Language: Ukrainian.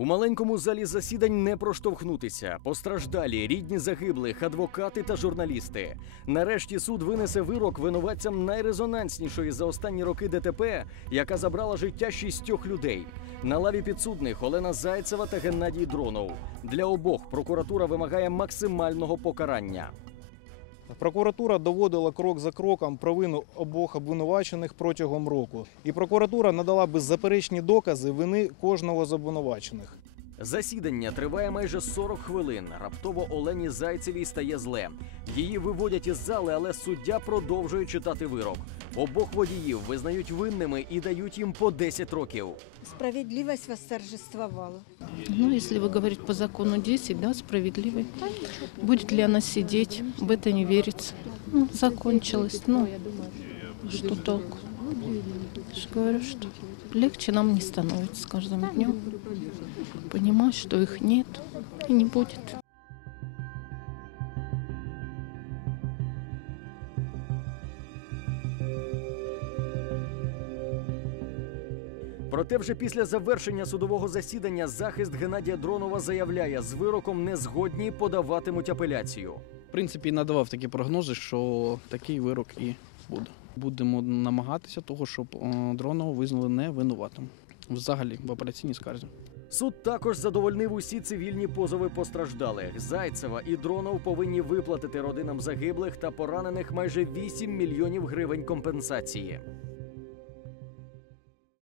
У маленькому залі засідань не проштовхнутися. Постраждалі, рідні загиблих, адвокати та журналісти. Нарешті суд винесе вирок винуватцям найрезонанснішої за останні роки ДТП, яка забрала життя шістьох людей. На лаві підсудних Олена Зайцева та Геннадій Дронов. Для обох прокуратура вимагає максимального покарання. Прокуратура доводила крок за кроком провину обох обвинувачених протягом року, і прокуратура надала беззаперечні докази вини кожного з обвинувачених. Засідання триває майже 40 хвилин. Раптово Олені Зайцевій стає зле. Її виводять із зали, але суддя продовжує читати вирок. Обох водіїв визнають винними і дають їм по 10 років. Справедливость восторжествовала. Ну, если вы говорите по закону 10, да, справедливый. Будет ли она сидеть, в это не верится. Ну, закончилось, ну, что толку? Я же говорю, что легче нам не становится с каждым днем. Понимать, что их нет и не будет. Проте вже після завершення судового засідання захист Геннадія Дронова заявляє, з вироком не згодні подаватимуть апеляцію. В принципі, надавав такі прогнози, що такий вирок і буде. Будемо намагатися того, щоб е, Дронова визнали невинуватим. Взагалі в операційній скарзі. Суд також задовольнив усі цивільні позови постраждалих. Зайцева і Дронов повинні виплатити родинам загиблих та поранених майже 8 мільйонів гривень компенсації.